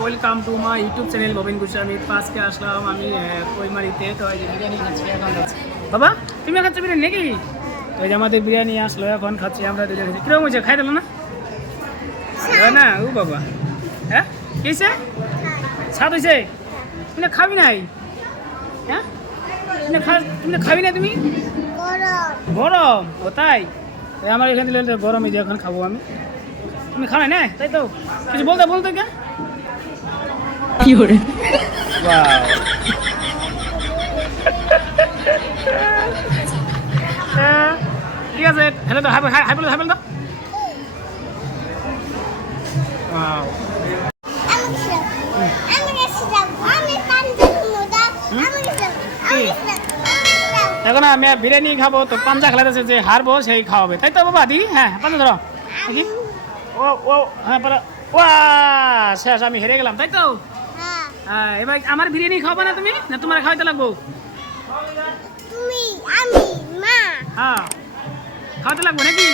Welcome to my YouTube channel bobbin Goswami. আজকে আসলাম আমি কৈমারিতে। তো এই যে বিরিয়ানি খাচ্ছি এখন যাচ্ছি। বাবা তুমি খাচ্ছ বিরিয়ানি নাকি? তো এই যে আমাদের বিরিয়ানি আসলো এখন খাচ্ছি আমরা দুজন। কীরকম হয়েছে, খাই দিল না? না ও বাবা, হ্যাঁ কিসে স্বাদ হয়েছে? তুমি খাবি নাই? হ্যাঁ তুমি খাবি না? তুমি গরম ও তাই? আমার এখান থেকে গরম এই যে এখন খাবো আমি। তুমি খাও না তাই তো? কিছু বলতে কে কি করে? ঠিক আছে, হ্যালো তো, হাই বলো, হাই বলো তো। এখন আমি বিরিয়ানি খাবো, তো পাঞ্জা খেলাতেছে যে হারবো সেই খাওয়াবে, তাই তো বাবা? দি হ্যাঁ পাঞ্জা ধরো নাকি? ও ও হ্যাঁ ওয়া শেষ, আমি হেরে গেলাম তাই তো? হ্যাঁ এবার আমার বিরিয়ানি খাওয়াবে না তুমি, না তোমার খাওয়াইতে লাগবো? হ্যাঁ খাওয়াতে লাগবো নাকি?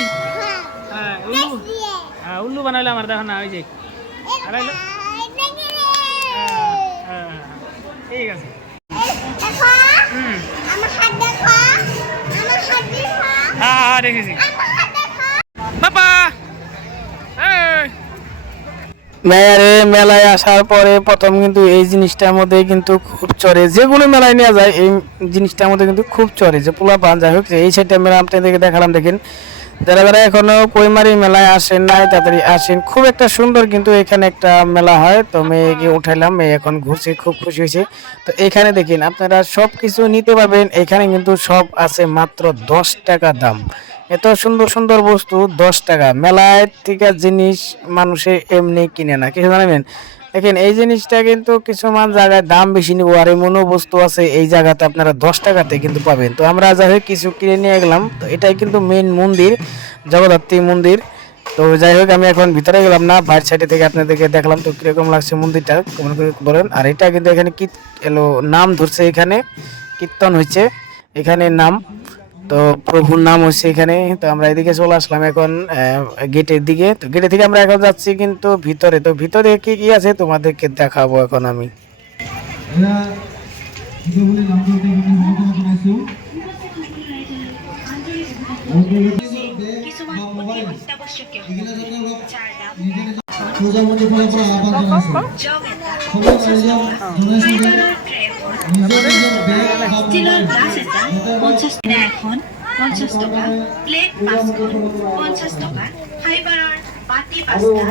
হ্যাঁ উল্লু বানাইলে আমার দেখো না, ওই যে ঠিক আছে। হ্যাঁ দেখেছি বাবা। মেলায় আসার পরে প্রথম কিন্তু এই জিনিসটার মধ্যে কিন্তু খুব চড়ে, যেগুলো মেলায় নেওয়া যায় এই জিনিসটার মধ্যে কিন্তু খুব চড়ে, যে পোলা পান। যাই হোক, এই সাইডটা মেলা আপনাদেরকে দেখালাম। দেখেন যারা যারা এখনো কৈমারি মেলায় আসেন নাই তাড়াতাড়ি আসেন, খুব একটা সুন্দর কিন্তু এখানে একটা মেলা হয়। তো মেয়েকে উঠাইলাম, মেয়ে এখন ঘুরছে, খুব খুশি হয়েছে। তো এখানে দেখেন আপনারা সব কিছু নিতে পারবেন, এখানে কিন্তু সব আছে মাত্র 10 টাকা দাম। এত সুন্দর সুন্দর বস্তু 10 টাকা। মেলায় থেকে জিনিস মানুষে এমনি কিনে না, কিছু জানেন? দেখেন এই জিনিসটা কিন্তু কিছুমান জায়গায় দাম বেশি নিব, আর এমনও বস্তু আছে এই জায়গাতে আপনারা 10 টাকাতে কিন্তু পাবেন। তো আমরা যাই হোক কিছু কিনে নিয়ে গেলাম। তো এটাই কিন্তু মেইন মন্দির, জগদ্ধাত্রী মন্দির। তো যাই হোক আমি এখন ভিতরে গেলাম না, বাইরের সাইডে থেকে আপনাদেরকে দেখলাম। তো কিরকম লাগছে মন্দিরটা কমেন্ট করে বলেন। আর এটা কিন্তু এখানে কি এলো নাম ধরছে, এখানে কীর্তন হচ্ছে এখানে নাম, তো প্রভুর নাম হচ্ছে এখানে। তো আমরা এদিকে চলে আসলাম এখন গেটের দিকে। তো গেটের থেকে আমরা এখন যাচ্ছি কিন্তু ভিতরে। তো ভিতরে কি কি আছে তোমাদেরকে দেখাবো এখন আমি। এখন 50 টাকা, প্লেট 5 50 টাকা, ফাইবার বাটি 5টা।